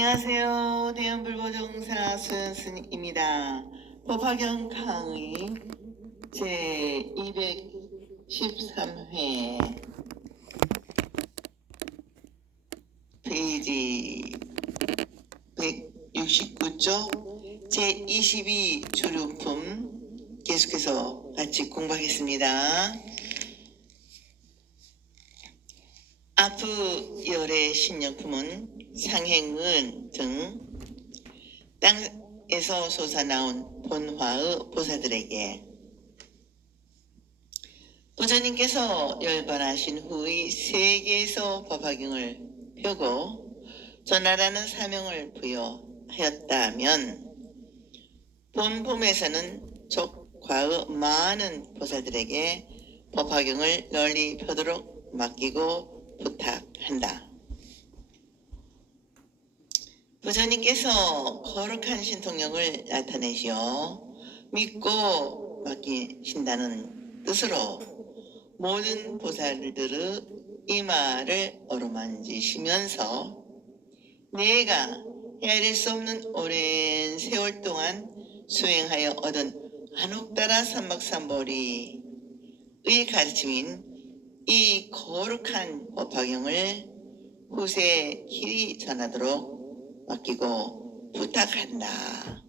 안녕하세요. 대한불보정사 수연스님입니다. 법화경 강의 제213회 페이지 169쪽 제22 조류품 계속해서 같이 공부하겠습니다. 아프 열의 신약품은 상행은 등 땅에서 솟아나온 본화의 보살들에게 부처님께서 열반하신 후의 세계에서 법화경을 펴고 전하라는 사명을 부여하였다면 본품에서는 족과의 많은 보살들에게 법화경을 널리 펴도록 맡기고 부탁한다. 부처님께서 거룩한 신통력을 나타내시어 믿고 맡기신다는 뜻으로 모든 보살들의 이마를 어루만지시면서 내가 헤아릴 수 없는 오랜 세월 동안 수행하여 얻은 한옥다라 삼박삼보리의 가르침인 이 거룩한 법화경을 후세에 길이 전하도록 맡기고 부탁한다.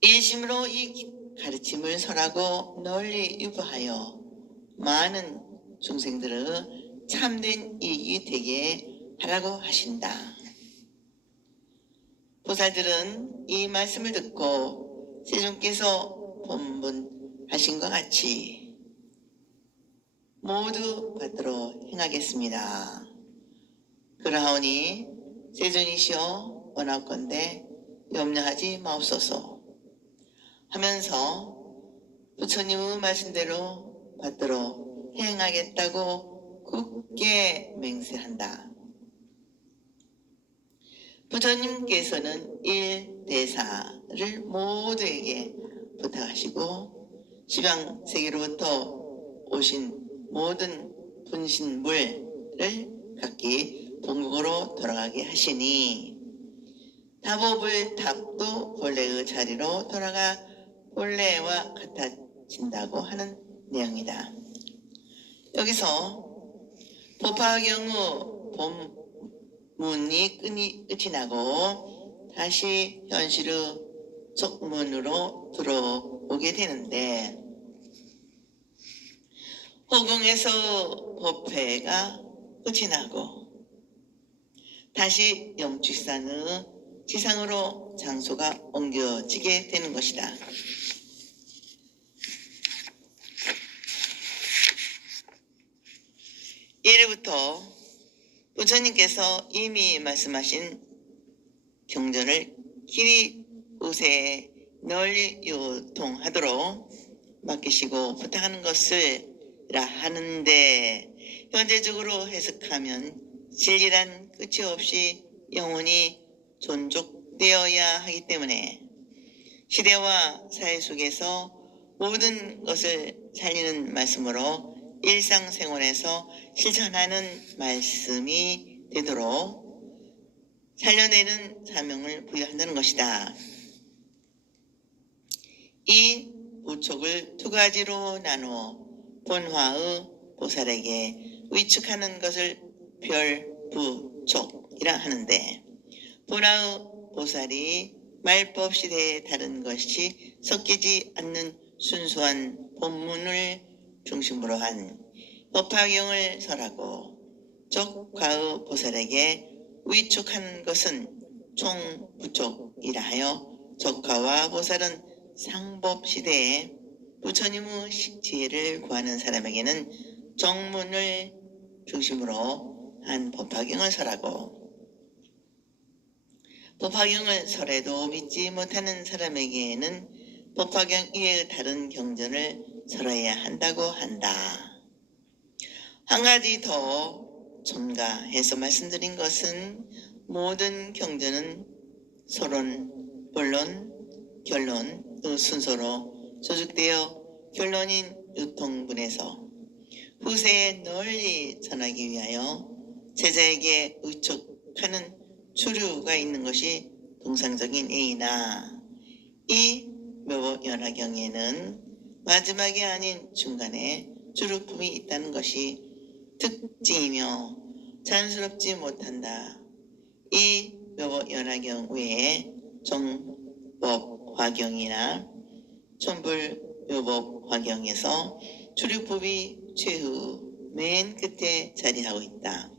일심으로 이 가르침을 설하고 널리 유포하여 많은 중생들의 참된 이익이 되게 하라고 하신다. 보살들은 이 말씀을 듣고 세존께서 본분하신 것 같이 모두 받들어 행하겠습니다. 그러하오니 세존이시여 원하건대 염려하지 마옵소서 하면서 부처님의 말씀대로 받들어 행하겠다고 굳게 맹세한다. 부처님께서는 일대사를 모두에게 부탁하시고 시방세계로부터 오신 모든 분신물을 각기 본국으로 돌아가게 하시니 다법을 답도 본래의 자리로 돌아가 본래와 같아진다고 하는 내용이다. 여기서 법화경의 본문이 끝이 나고 다시 현실의 촉문으로 들어오게 되는데 허공에서 법회가 끝이 나고 다시 영축산의 지상으로 장소가 옮겨지게 되는 것이다. 예로부터 부처님께서 이미 말씀하신 경전을 길이 우세에 널리 유통하도록 맡기시고 부탁하는 것을라 하는데 현재적으로 해석하면 진리란 끝이 없이 영원히 존속되어야 하기 때문에 시대와 사회 속에서 모든 것을 살리는 말씀으로 일상생활에서 실천하는 말씀이 되도록 살려내는 사명을 부여한다는 것이다. 이 우촉을 두 가지로 나누어 본화의 보살에게 위축하는 것을 별부촉이라 하는데 본화의 보살이 말법 시대에 다른 것이 섞이지 않는 순수한 본문을 중심으로 한 법화경을 설하고 족과의 보살에게 위축한 것은 총부촉이라 하여 족과와 보살은 상법 시대에 부처님의 지혜를 구하는 사람에게는 정문을 중심으로 한 법화경을 설하고 법화경을 설해도 믿지 못하는 사람에게는 법화경 이외의 다른 경전을 설해야 한다고 한다. 한 가지 더 첨가해서 말씀드린 것은 모든 경전은 서론, 본론, 결론의 순서로 조직되어 결론인 유통분에서 후세에 널리 전하기 위하여 제자에게 의촉 하는 주류가 있는 것이 통상적인 예이나 이 묘보연화경에는 마지막이 아닌 중간에 주류품이 있다는 것이 특징이며 자연스럽지 못한다. 이 묘보연화경 외에 정법화경이나 촌불묘법화경에서 주류법이 최후 맨 끝에 자리하고 있다.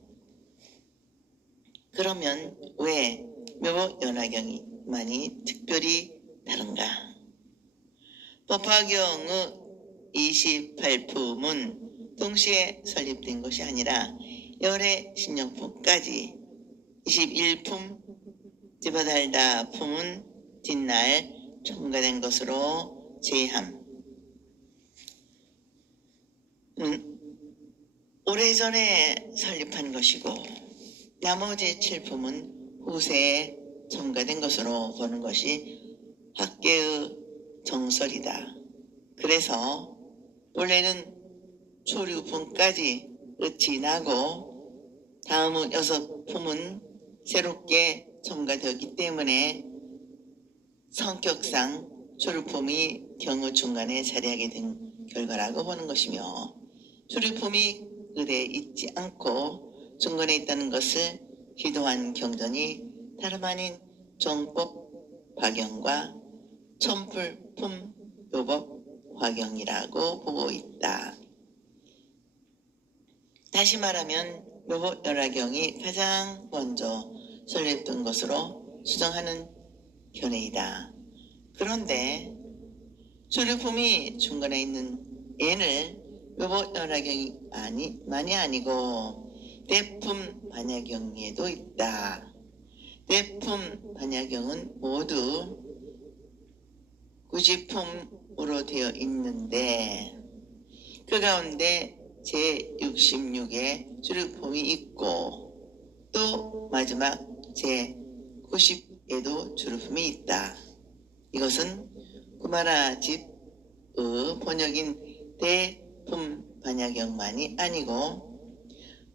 그러면 왜 묘보연화경만이 특별히 다른가? 법화경의 28품은 동시에 설립된 것이 아니라 열의 신령품까지 21품 집어달다 품은 뒷날 첨가된 것으로 제함. 오래전에 설립한 것이고 나머지 7품은 후세에 첨가된 것으로 보는 것이 학계의 정설이다. 그래서 원래는 초류품까지 끝이 나고 다음은 6품은 새롭게 첨가되었기 때문에 성격상 초류품이 경의 중간에 자리하게 된 결과라고 보는 것이며 초류품이 의대에 있지 않고 중간에 있다는 것을 기도한 경전이 다름 아닌 정법 화경과 첨불품 요법 화경이라고 보고 있다. 다시 말하면 묘보연화경이 가장 먼저 설립된 것으로 수정하는 견해이다. 그런데 주류품이 중간에 있는 N을 묘보연화경만이 아니고 대품 반야경에도 있다. 대품 반야경은 모두 90품으로 되어 있는데 그 가운데 제66에 주류품이 있고 또 마지막 제90에도 주류품이 있다. 이것은 구마라 집의 번역인 대품 반야경만이 아니고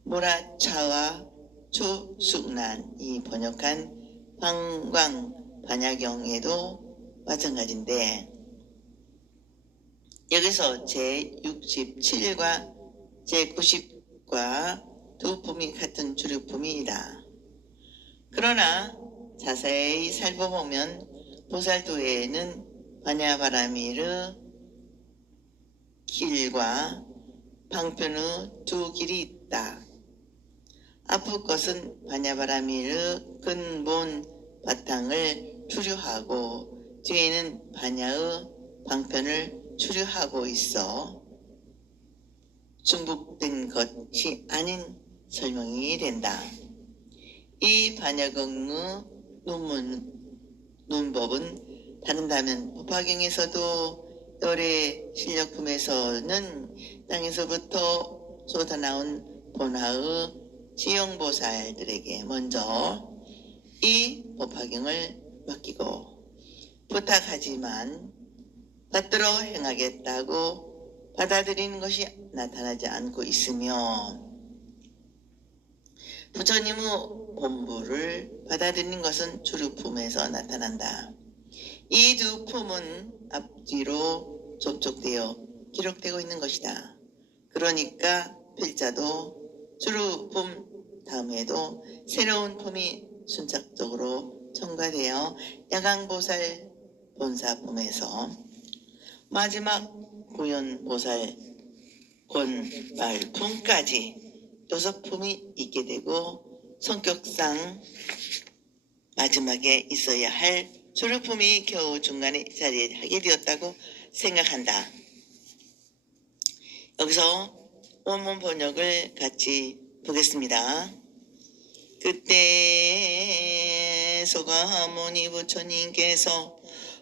모라차와 추숙난이 번역한 방광 반야경에도 마찬가지인데 여기서 제67과 제90과 두 품이 같은 주류품이다. 그러나 자세히 살펴보면 보살도에는 반야바라밀의 길과 방편의 두 길이 있다. 앞의 것은 반야바라밀의 근본 바탕을 추류하고 뒤에는 반야의 방편을 추류하고 있어 중복된 것이 아닌 설명이 된다. 이 반야경의 논법은 다른다면 법화경에서도 열의 실력품에서는 땅에서부터 쏟아나온 본하의 지용보살들에게 먼저 이 법화경을 맡기고 부탁하지만 받들어 행하겠다고 받아들이는 것이 나타나지 않고 있으며 부처님의 본부를 받아들이는 것은 주류품에서 나타난다. 이 두 품은 앞뒤로 접촉되어 기록되고 있는 것이다. 그러니까 필자도 주류품 다음에도 새로운 품이 순착적으로 첨가되어 야광보살 본사품에서 마지막 구연보살 권말품까지 6품이 있게 되고 성격상 마지막에 있어야 할 주류품이 겨우 중간에 자리하게 되었다고 생각한다. 여기서 원문 번역을 같이 보겠습니다. 그때 소가모니 부처님께서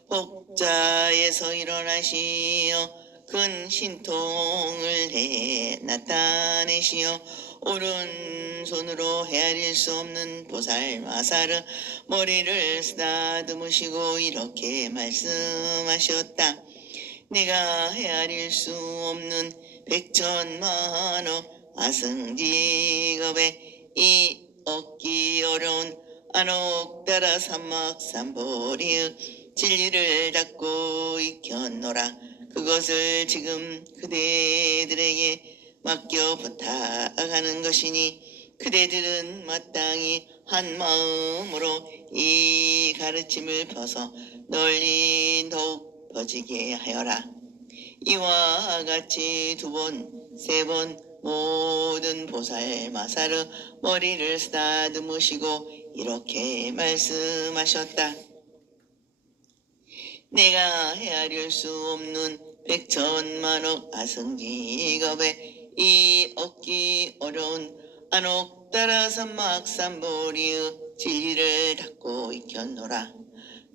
복자에서 일어나시어 큰 신통을 해 나타내시어 오른손으로 헤아릴 수 없는 보살 마사르 머리를 쓰다듬으시고 이렇게 말씀하셨다. 내가 헤아릴 수 없는 백천만억 아승직업에 이 얻기 어려운 안옥 따라 삼막삼보리의 진리를 닫고 익혀노라. 그것을 지금 그대들에게 맡겨 부탁하는 것이니 그대들은 마땅히 한 마음으로 이 가르침을 퍼서 널리 더욱 퍼지게 하여라. 이와 같이 2번, 3번 모든 보살 마사르 머리를 쓰다듬으시고 이렇게 말씀하셨다. 내가 헤아릴 수 없는 백천만억 아승직업에 이 얻기 어려운 안옥 따라 삼막삼보리의 진리를 닫고 익혔노라.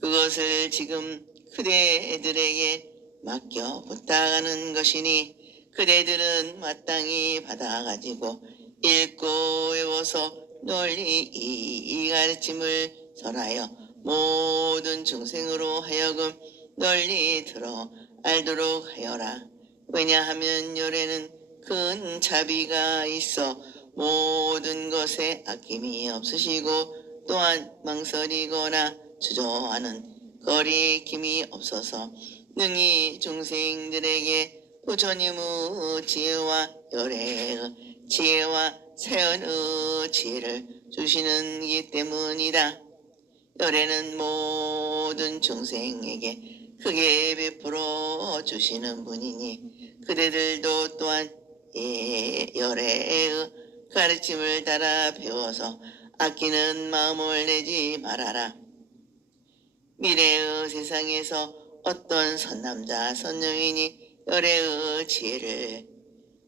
그것을 지금 그대들에게 맡겨 부탁하는 것이니 그대들은 마땅히 받아가지고 읽고 외워서 널리 이 가르침을 설하여 모든 중생으로 하여금 널리 들어 알도록 하여라. 왜냐하면 열에는 큰 자비가 있어 모든 것에 아낌이 없으시고 또한 망설이거나 주저하는 거리낌이 없어서 능히 중생들에게 부처님의 지혜와 열애의 지혜와 사연의 지혜를 주시는 이 때문이다. 열애는 모든 중생에게 크게 베풀어 주시는 분이니 그대들도 또한 열애의 가르침을 따라 배워서 아끼는 마음을 내지 말아라. 미래의 세상에서 어떤 선남자 선녀인이 열애의 지혜를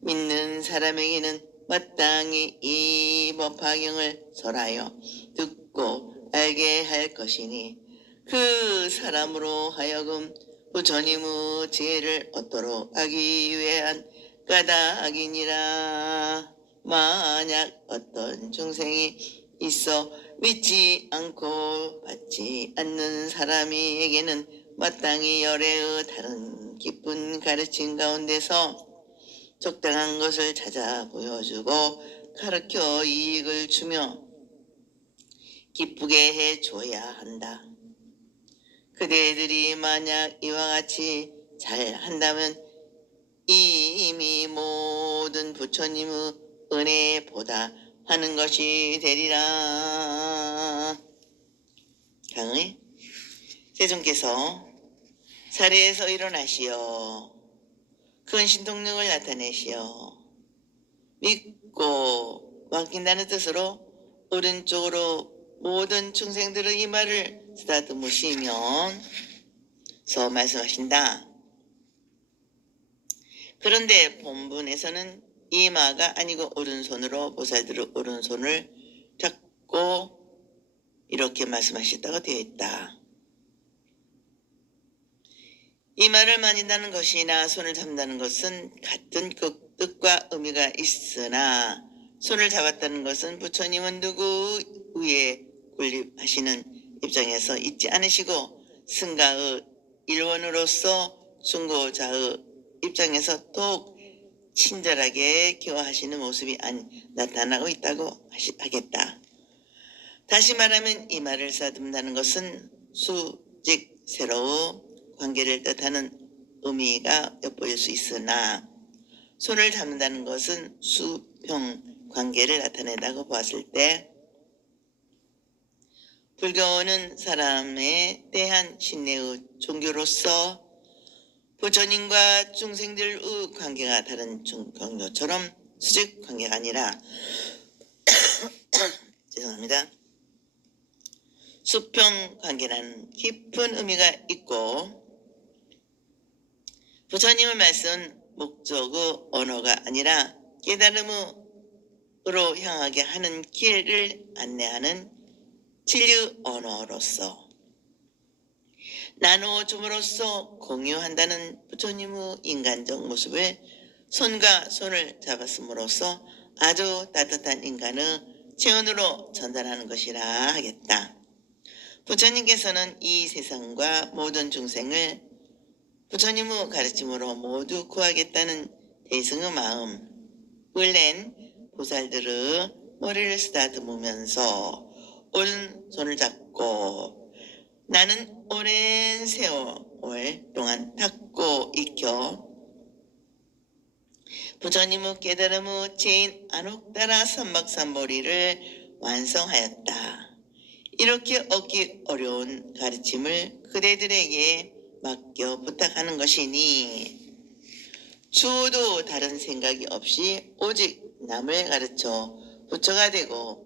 믿는 사람에게는 마땅히 이 법화경을 설하여 듣고 알게 할 것이니 그 사람으로 하여금 부처님의 지혜를 얻도록 하기 위한 까닭이니라. 만약 어떤 중생이 있어 믿지 않고 받지 않는 사람에게는 마땅히 열애의 다른 기쁜 가르침 가운데서 적당한 것을 찾아 보여주고 가르쳐 이익을 주며 기쁘게 해줘야 한다. 그대들이 만약 이와 같이 잘 한다면 이미 모든 부처님의 은혜보다 하는 것이 되리라. 강의 세존께서 사례에서 일어나시어 큰 신통력을 나타내시어 믿고 맡긴다는 뜻으로 오른쪽으로 모든 중생들의 이마를 쓰다듬으시면서 말씀하신다. 그런데 본문에서는 이마가 아니고 오른손으로 보살들의 오른손을 잡고 이렇게 말씀하셨다고 되어 있다. 이마를 만진다는 것이나 손을 잡는다는 것은 같은 뜻과 의미가 있으나 손을 잡았다는 것은 부처님은 누구 위에 군립하시는 입장에서 있지 않으시고 승가의 일원으로서 중고자의 입장에서 더욱 친절하게 교화하시는 모습이 나타나고 있다고 하겠다. 다시 말하면 이마를 쓰다듬는다는 것은 수직세로의 관계를 뜻하는 의미가 엿보일 수 있으나 손을 잡는다는 것은 수평 관계를 나타낸다고 보았을 때 불교는 사람에 대한 신뢰의 종교로서 부처님과 중생들의 관계가 다른 종교처럼 수직 관계가 아니라 죄송합니다. 수평 관계라는 깊은 의미가 있고 부처님의 말씀은 목적의 언어가 아니라 깨달음으로 향하게 하는 길을 안내하는 진리의 언어로서 나누어 줌으로써 공유한다는 부처님의 인간적 모습을 손과 손을 잡았음으로써 아주 따뜻한 인간의 체온으로 전달하는 것이라 하겠다. 부처님께서는 이 세상과 모든 중생을 부처님의 가르침으로 모두 구하겠다는 대승의 마음을 낸 보살들의 머리를 쓰다듬으면서 오른손을 잡고 나는 오랜 세월 동안 닦고 익혀 부처님의 깨달음의 제인 안옥다라 삼박삼보리를 완성하였다. 이렇게 얻기 어려운 가르침을 그대들에게 맡겨 부탁하는 것이니 추호도 다른 생각이 없이 오직 남을 가르쳐 부처가 되고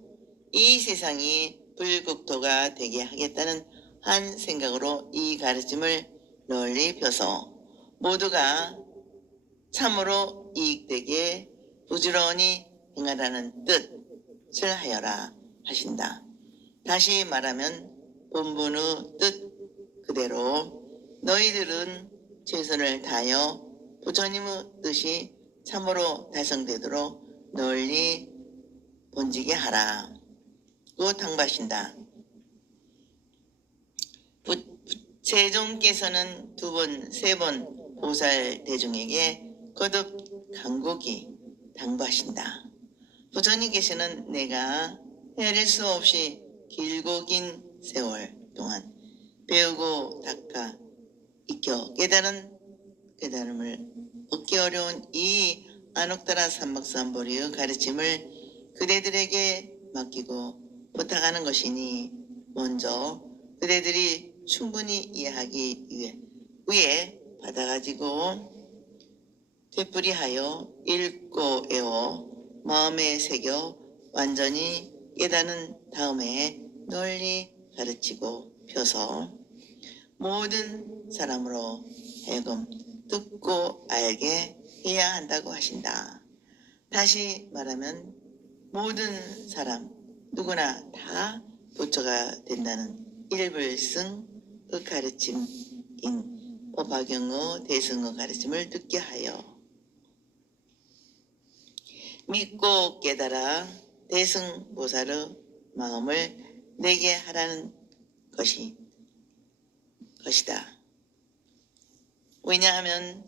이 세상이 불국토가 되게 하겠다는 한 생각으로 이 가르침을 널리 펴서 모두가 참으로 이익되게 부지런히 행하라는 뜻을 하여라 하신다. 다시 말하면 본분의 뜻 그대로 너희들은 최선을 다하여 부처님의 뜻이 참으로 달성되도록 널리 번지게 하라. 고 당부하신다. 세종께서는 2번, 3번 보살 대중에게 거듭 간곡히 당부하신다. 부처님께서는 내가 헤아릴 수 없이 길고 긴 세월 동안 배우고 닦아 익혀 깨달음을 얻기 어려운 이 안옥다라 삼박삼보리의 가르침을 그대들에게 맡기고 부탁하는 것이니 먼저 그대들이 충분히 이해하기 위해 받아가지고 되풀이하여 읽고 외워 마음에 새겨 완전히 깨닫는 다음에 널리 가르치고 펴서 모든 사람으로 하여금 듣고 알게 해야 한다고 하신다. 다시 말하면 모든 사람 누구나 다 부처가 된다는 일불승 그 가르침인 법화경의 대승의 가르침을 듣게 하여 믿고 깨달아 대승보살의 마음을 내게 하라는 것이다. 왜냐하면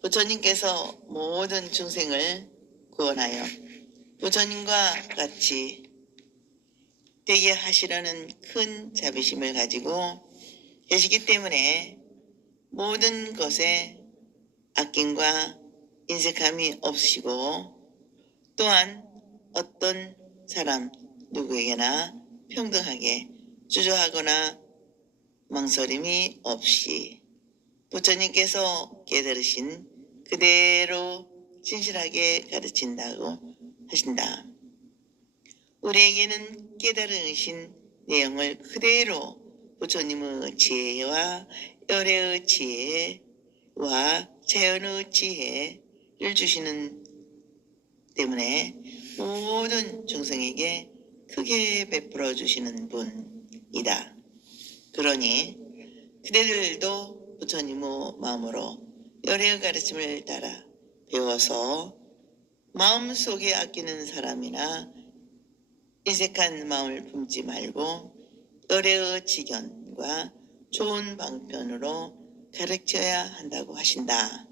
부처님께서 모든 중생을 구원하여 부처님과 같이 되게 하시려는 큰 자비심을 가지고 계시기 때문에 모든 것에 아낌과 인색함이 없으시고 또한 어떤 사람 누구에게나 평등하게 주저하거나 망설임이 없이 부처님께서 깨달으신 그대로 진실하게 가르친다고 하신다. 우리에게는 깨달으신 내용을 그대로 부처님의 지혜와 열애의 지혜와 자연의 지혜를 주시는 때문에 모든 중생에게 크게 베풀어 주시는 분이다. 그러니 그대들도 부처님의 마음으로 열애의 가르침을 따라 배워서 마음속에 아끼는 사람이나 인색한 마음을 품지 말고 열애의 지견과 좋은 방편으로 가르쳐야 한다고 하신다.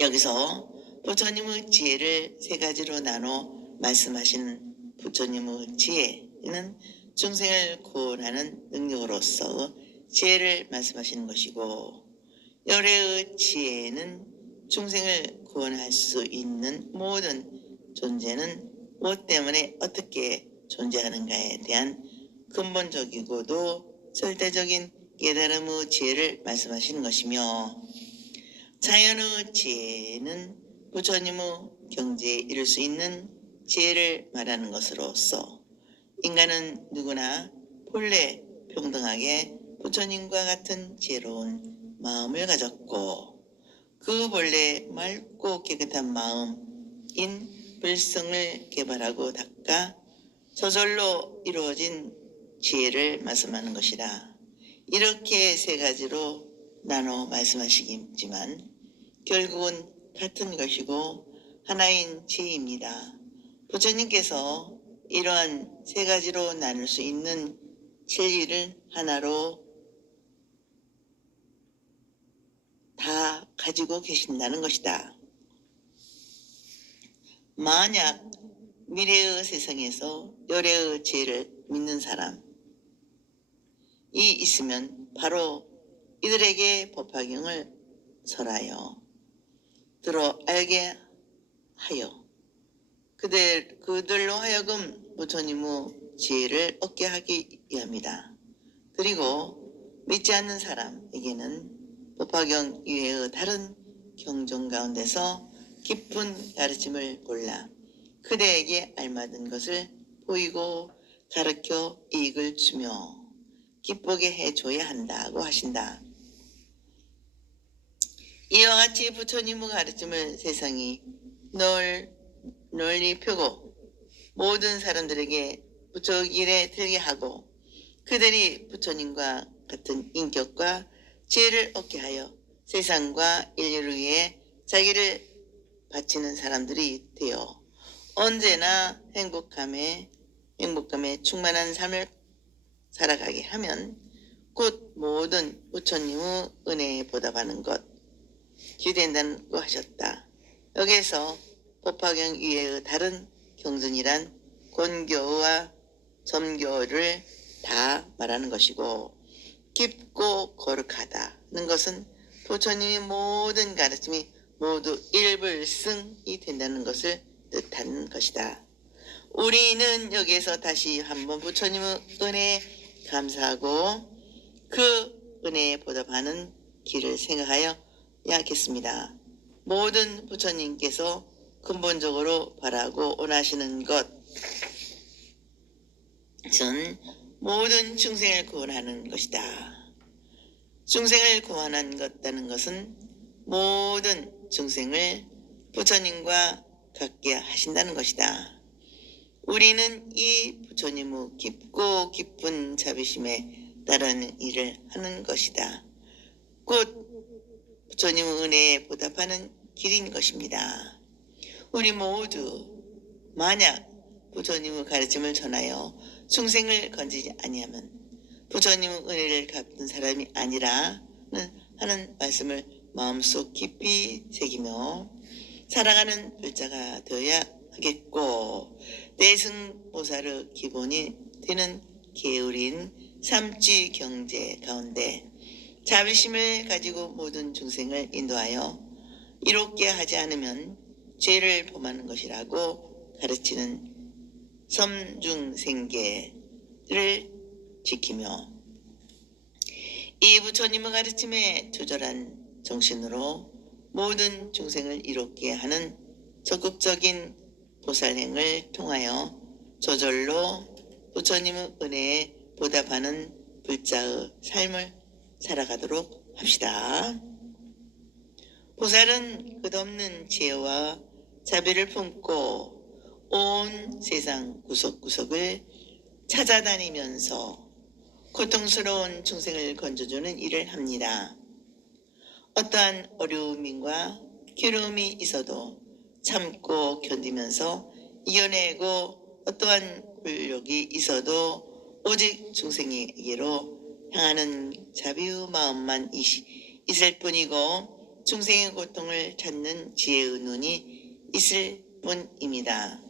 여기서 부처님의 지혜를 3가지로 나눠 말씀하신 부처님의 지혜는 중생을 구원하는 능력으로서 지혜를 말씀하시는 것이고 열애의 지혜는 중생을 구원할 수 있는 모든 존재는 무엇 때문에 어떻게 존재하는가에 대한 근본적이고도 절대적인 깨달음의 지혜를 말씀하시는 것이며 자연의 지혜는 부처님의 경지에 이를 수 있는 지혜를 말하는 것으로서 인간은 누구나 본래 평등하게 부처님과 같은 지혜로운 마음을 가졌고 그 본래 맑고 깨끗한 마음인 불성을 개발하고 닦아 저절로 이루어진 지혜를 말씀하는 것이라. 이렇게 3가지로 나눠 말씀하시지만 결국은 같은 것이고 하나인 지혜입니다. 부처님께서 이러한 3가지로 나눌 수 있는 진리를 하나로 다 가지고 계신다는 것이다. 만약 미래의 세상에서 요래의 죄를 믿는 사람이 있으면 바로 이들에게 법화경을 설하여 들어 알게 하여 그들로 하여금 부처님의 지혜를 얻게 하기 위함이다. 그리고 믿지 않는 사람에게는 법화경 이외의 다른 경전 가운데서 깊은 가르침을 골라 그대에게 알맞은 것을 보이고 가르쳐 이익을 주며 기쁘게 해줘야 한다고 하신다. 이와 같이 부처님의 가르침을 세상이 널리 펴고 모든 사람들에게 부처길에 들게 하고 그들이 부처님과 같은 인격과 지혜를 얻게 하여 세상과 인류를 위해 자기를 바치는 사람들이 되어 언제나 행복감에 충만한 삶을 살아가게 하면 곧 모든 부처님의 은혜에 보답하는 것이 된다고 하셨다. 여기에서 법화경 이외의 다른 경전이란 권교와 점교를 다 말하는 것이고 깊고 거룩하다는 것은 부처님의 모든 가르침이 모두 일불승이 된다는 것을 뜻하는 것이다. 우리는 여기에서 다시 한번 부처님의 은혜에 감사하고 그 은혜에 보답하는 길을 생각하여 야겠습니다. 모든 부처님께서 근본적으로 바라고 원하시는 것은 모든 중생을 구원하는 것이다. 중생을 구원한다는 것은 모든 중생을 부처님과 같게 하신다는 것이다. 우리는 이 부처님의 깊고 깊은 자비심에 따르는 일을 하는 것이다. 곧 부처님의 은혜에 보답하는 길인 것입니다. 우리 모두 만약 부처님의 가르침을 전하여 중생을 건지지 아니하면 부처님의 은혜를 갚는 사람이 아니라는 하는 말씀을 마음속 깊이 새기며 살아가는 불자가 되어야 하겠고 대승보살의 기본이 되는 게으른 삼지 경제 가운데 자비심을 가지고 모든 중생을 인도하여 이롭게 하지 않으면 죄를 범하는 것이라고 가르치는 섬중생계를 지키며 이 부처님의 가르침에 조절한 정신으로 모든 중생을 이롭게 하는 적극적인 보살행을 통하여 저절로 부처님의 은혜에 보답하는 불자의 삶을 살아가도록 합시다. 보살은 끝없는 지혜와 자비를 품고 온 세상 구석구석을 찾아다니면서 고통스러운 중생을 건져주는 일을 합니다. 어떠한 어려움과 괴로움이 있어도 참고 견디면서 이겨내고 어떠한 굴욕이 있어도 오직 중생에게로 향하는 자비의 마음만 있을 뿐이고 중생의 고통을 찾는 지혜의 눈이 있을 뿐입니다.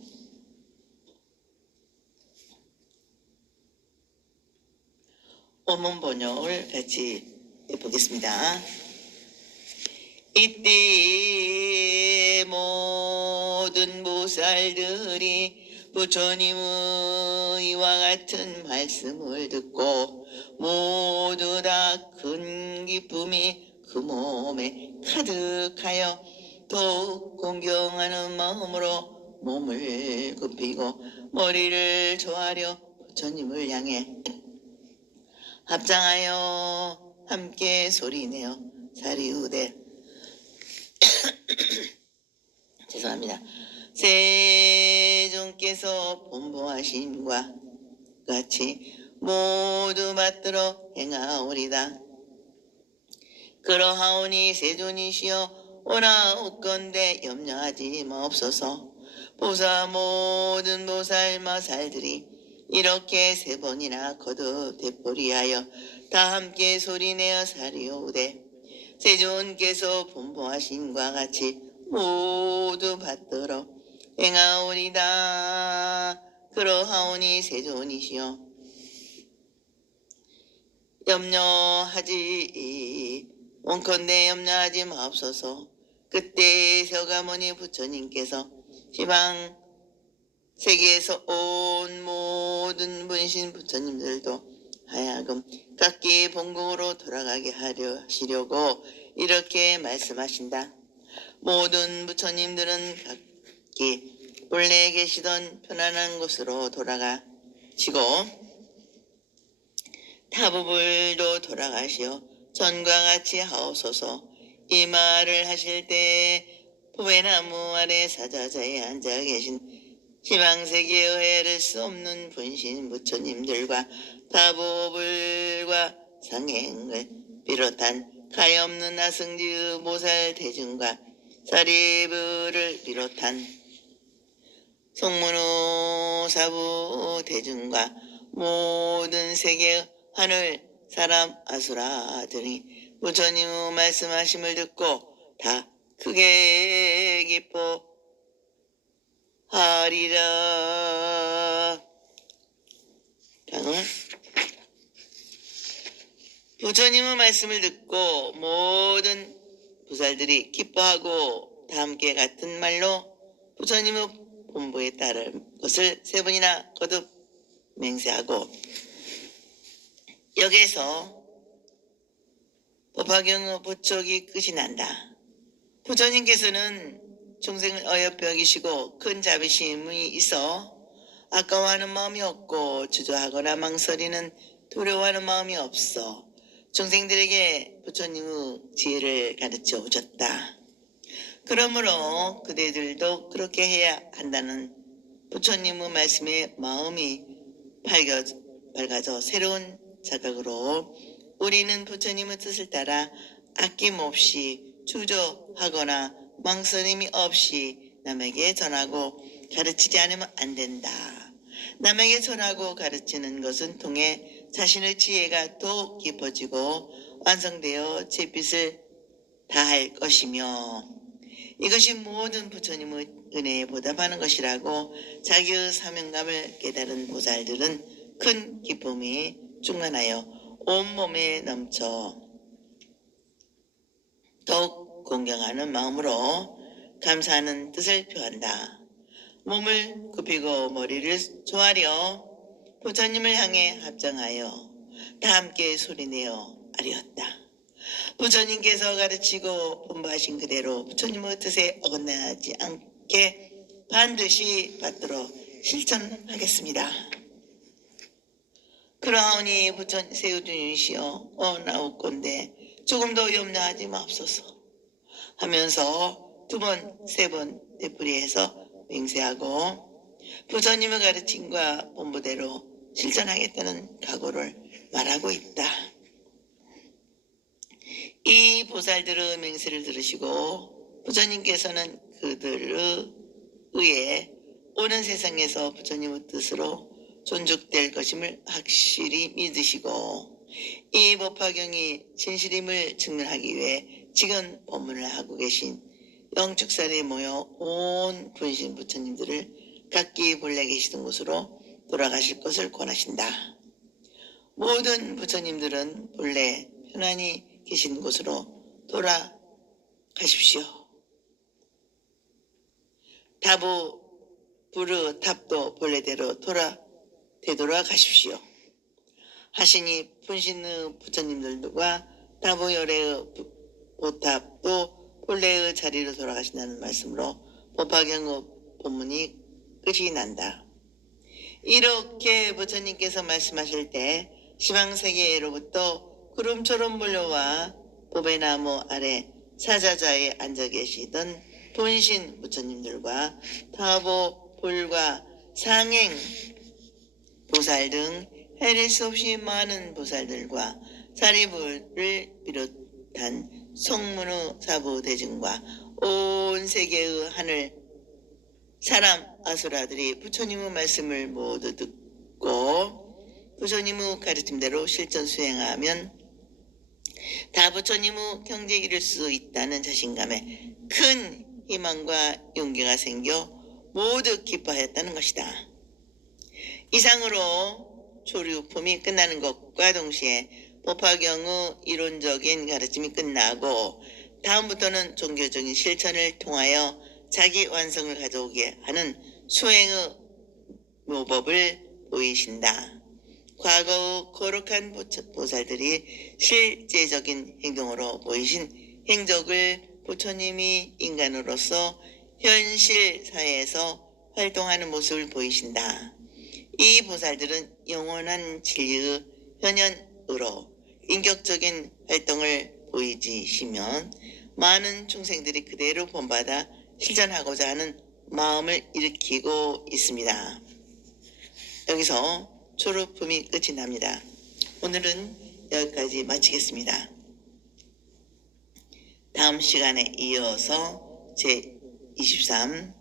원문 번역을 같이 해보겠습니다. 이때 모든 보살들이 부처님의 이와 같은 말씀을 듣고 모두 다 큰 기쁨이 그 몸에 가득하여 더욱 공경하는 마음으로 몸을 굽히고 머리를 조아려 부처님을 향해 합장하여 함께 소리내어 사리우되 죄송합니다. 세존께서 본보하심과 같이 모두 받들어 행하오리다. 그러하오니 세존이시여 오라옵건대 염려하지 마옵소서. 모든 보살 마살들이 이렇게 3번이나 거듭 되포리하여 다 함께 소리내어 사리오되 세존께서 본보하심과 같이 모두 받들어 행하오리다. 그러하오니 세존이시여 염려하지 원컨대 염려하지 마옵소서. 그때 서가모니 부처님께서 시방 세계에서 온 모든 분신 부처님들도 하여금 각기 본국으로 돌아가게 하시려고 이렇게 말씀하신다. 모든 부처님들은 각기 본래 계시던 편안한 곳으로 돌아가시고 타부불도 돌아가시어 전과 같이 하옵소서. 이 말을 하실 때 포배나무 아래 사자자에 앉아 계신 희망세계의 헤아릴 수 없는 분신 부처님들과 타부불과 상행을 비롯한 가엾는 아승지 모살 대중과 사리부를 비롯한 송문우 사부 대중과 모든 세계의 하늘 사람 아수라들이 부처님의 말씀하심을 듣고 다 크게 기뻐하리라. 부처님의 말씀을 듣고 모든 부살들이 기뻐하고 다 함께 같은 말로 부처님의 본부에 따를 것을 세 번이나 거듭 맹세하고 여기에서 법화경의 부촉이 끝이 난다. 부처님께서는 중생을 어여뻐 여기시고 큰 자비심이 있어 아까워하는 마음이 없고 주저하거나 망설이는 두려워하는 마음이 없어 중생들에게 부처님의 지혜를 가르쳐 오셨다. 그러므로 그대들도 그렇게 해야 한다는 부처님의 말씀에 마음이 밝아져 새로운 자각으로 우리는 부처님의 뜻을 따라 아낌없이 주저하거나 망설임이 없이 남에게 전하고 가르치지 않으면 안 된다. 남에게 전하고 가르치는 것은 통해 자신의 지혜가 더 깊어지고 완성되어 제 빛을 다할 것이며 이것이 모든 부처님의 은혜에 보답하는 것이라고 자기의 사명감을 깨달은 보살들은 큰 기쁨이 충만하여 온몸에 넘쳐 더욱 공경하는 마음으로 감사하는 뜻을 표한다. 몸을 굽히고 머리를 조아려 부처님을 향해 합장하여 다 함께 소리내어 아뢰었다. 부처님께서 가르치고 본부하신 그대로 부처님의 뜻에 어긋나지 않게 반드시 받들어 실천하겠습니다. 그러하오니 부처님 세우주이시여 나옵건대 조금도 염려하지 마옵소서 하면서 두 번, 세 번 되풀이해서 맹세하고 부처님의 가르침과 본부대로 실천하겠다는 각오를 말하고 있다. 이 보살들의 맹세를 들으시고 부처님께서는 그들의 의해 오는 세상에서 부처님의 뜻으로 존중될 것임을 확실히 믿으시고 이 법화경이 진실임을 증명하기 위해 지금 법문을 하고 계신 영축산에 모여 온 분신 부처님들을 각기 본래 계시던 곳으로 돌아가실 것을 권하신다. 모든 부처님들은 본래 편안히 계신 곳으로 돌아가십시오. 다부 부르 탑도 본래대로 되돌아가십시오. 하시니 분신의 부처님들과 다부열의 보탑도 본래의 자리로 돌아가신다는 말씀으로 법화경의 본문이 끝이 난다. 이렇게 부처님께서 말씀하실 때 시방세계로부터 구름처럼 몰려와 보배나무 아래 사자자에 앉아 계시던 분신 부처님들과 타보, 불과 상행 보살 등 헤아릴 수 없이 많은 보살들과 사리불을 비롯한 송문우 사부 대중과 온 세계의 하늘 사람 아수라들이 부처님의 말씀을 모두 듣고 부처님의 가르침대로 실천 수행하면 다 부처님의 경지에 이를 수 있다는 자신감에 큰 희망과 용기가 생겨 모두 기뻐하였다는 것이다. 이상으로 조류품이 끝나는 것과 동시에 법화경의 이론적인 가르침이 끝나고 다음부터는 종교적인 실천을 통하여 자기 완성을 가져오게 하는 수행의 묘법을 보이신다. 과거의 거룩한 보살들이 실제적인 행동으로 보이신 행적을 부처님이 인간으로서 현실 사회에서 활동하는 모습을 보이신다. 이 보살들은 영원한 진리의 현현으로 인격적인 활동을 보이시면 많은 중생들이 그대로 본받아 실천하고자 하는 마음을 일으키고 있습니다. 여기서 졸업품이 끝이 납니다. 오늘은 여기까지 마치겠습니다. 다음 시간에 이어서 제23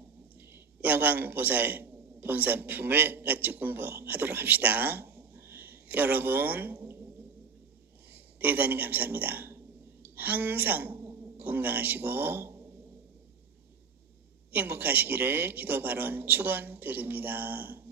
야광보살 본산품을 같이 공부하도록 합시다. 여러분 대단히 감사합니다. 항상 건강하시고 행복하시기를 기도 발언 축원드립니다.